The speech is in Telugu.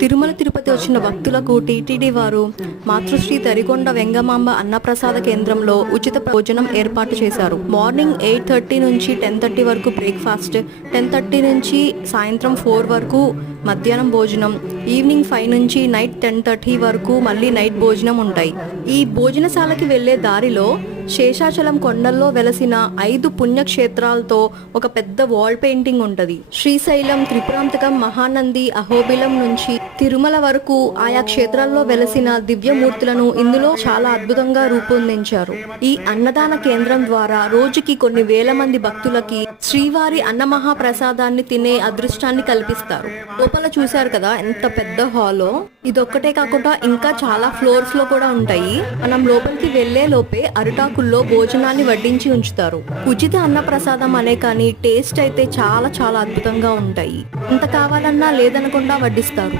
తిరుమల తిరుపతి వచ్చిన భక్తులకు టీటీడీ వారు మాతృశ్రీ తరికొండ వెంగమాంబ అన్నప్రసాద కేంద్రంలో ఉచిత భోజనం ఏర్పాటు చేశారు. మార్నింగ్ 8:30 నుంచి 10:30 వరకు బ్రేక్ఫాస్ట్, 10:30 నుంచి సాయంత్రం 4 వరకు మధ్యాహ్నం భోజనం, ఈవినింగ్ 5 నుంచి నైట్ 10:30 వరకు మళ్ళీ నైట్ భోజనం ఉంటాయి. ఈ భోజనశాలకి వెళ్లే దారిలో శేషాచలం కొండల్లో వెలసిన 5 పుణ్యక్షేత్రాలతో ఒక పెద్ద వాల్ పెయింటింగ్ ఉంటది. శ్రీశైలం, త్రిపురాంతకం, మహానంది, అహోబిలం నుంచి తిరుమల వరకు ఆయా క్షేత్రాల్లో వెలసిన దివ్యమూర్తులను ఇందులో చాలా అద్భుతంగా రూపొందించారు. ఈ అన్నదాన కేంద్రం ద్వారా రోజుకి కొన్ని వేల మంది భక్తులకి శ్రీవారి అన్నమహాప్రసాదాన్ని తినే అదృష్టాన్ని కల్పిస్తారు. లోపల చూశారు కదా ఎంత పెద్ద హాలో. ఇదొక్కటే కాకుండా ఇంకా చాలా ఫ్లోర్స్ లో కూడా ఉంటాయి. మనం లోపలికి వెళ్లే లోపే అరిటాకుల్లో భోజనాన్ని వడ్డించి ఉంచుతారు. ఉచిత అన్నప్రసాదం అనే కానీ టేస్ట్ అయితే చాలా చాలా అద్భుతంగా ఉంటాయి. ఎంత కావాలన్నా లేదనకుండా వడ్డిస్తారు.